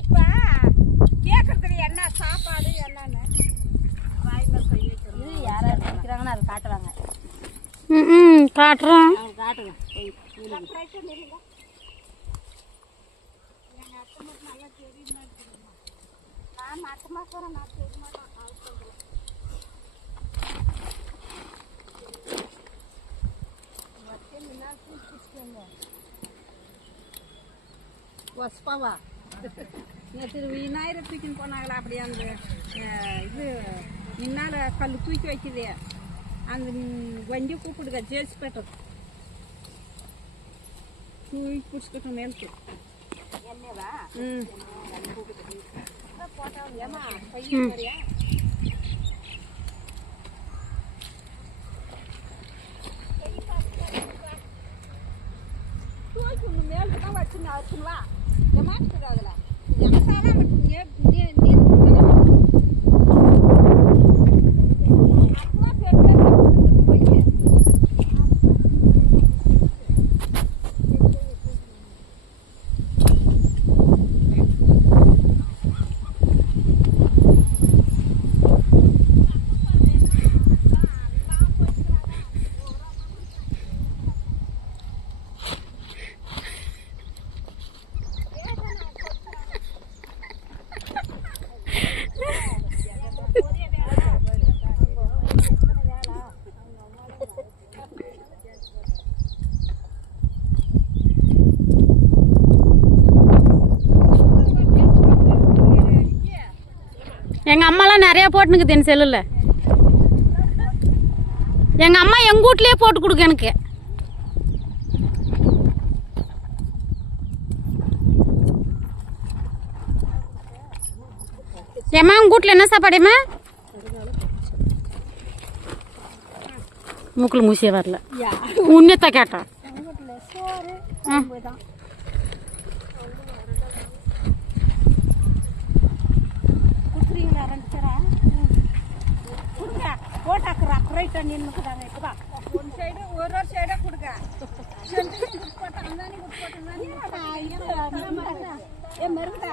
இப்ப கேக்குறது என்ன சாப்பாடு என்னன்னு யாராவது நினைக்கிறாங்கன்னா அது காட்டுவாங்க. காட்டுறோம் காட்டுங்க. வஸ்பாவா நேற்று விநாயகரை தூக்கின்னு போனாங்களா? அப்படியே அந்த இது முன்னால கல் தூக்கி வைக்குதே அந்த வண்டி கூப்பிடுங்க ஜேசிபேட்டர் தூக்கி பிடிச்சிக்கிட்டோம் மேலுக்கு என்னவா? ஏமா பையன் மாதிரியா தூக்கி மேலுக்கு தான் வச்சுங்க வச்சுங்களா? மாட்டுக்காதுல எங்க அம்மாலாம் நிறைய போட்டுனுக்குது என் செல்லுல. எங்க அம்மா எங்க வீட்லயே போட்டு கொடுக்க எனக்கு. ஏம்மா உங்க வீட்ல என்ன சாப்பாடுமா? மூக்குல மூசியே வரல. உன்னத்தான் கேட்டா. ஒரு சைடு ஒரு சைடா கொடுங்க. மருந்தா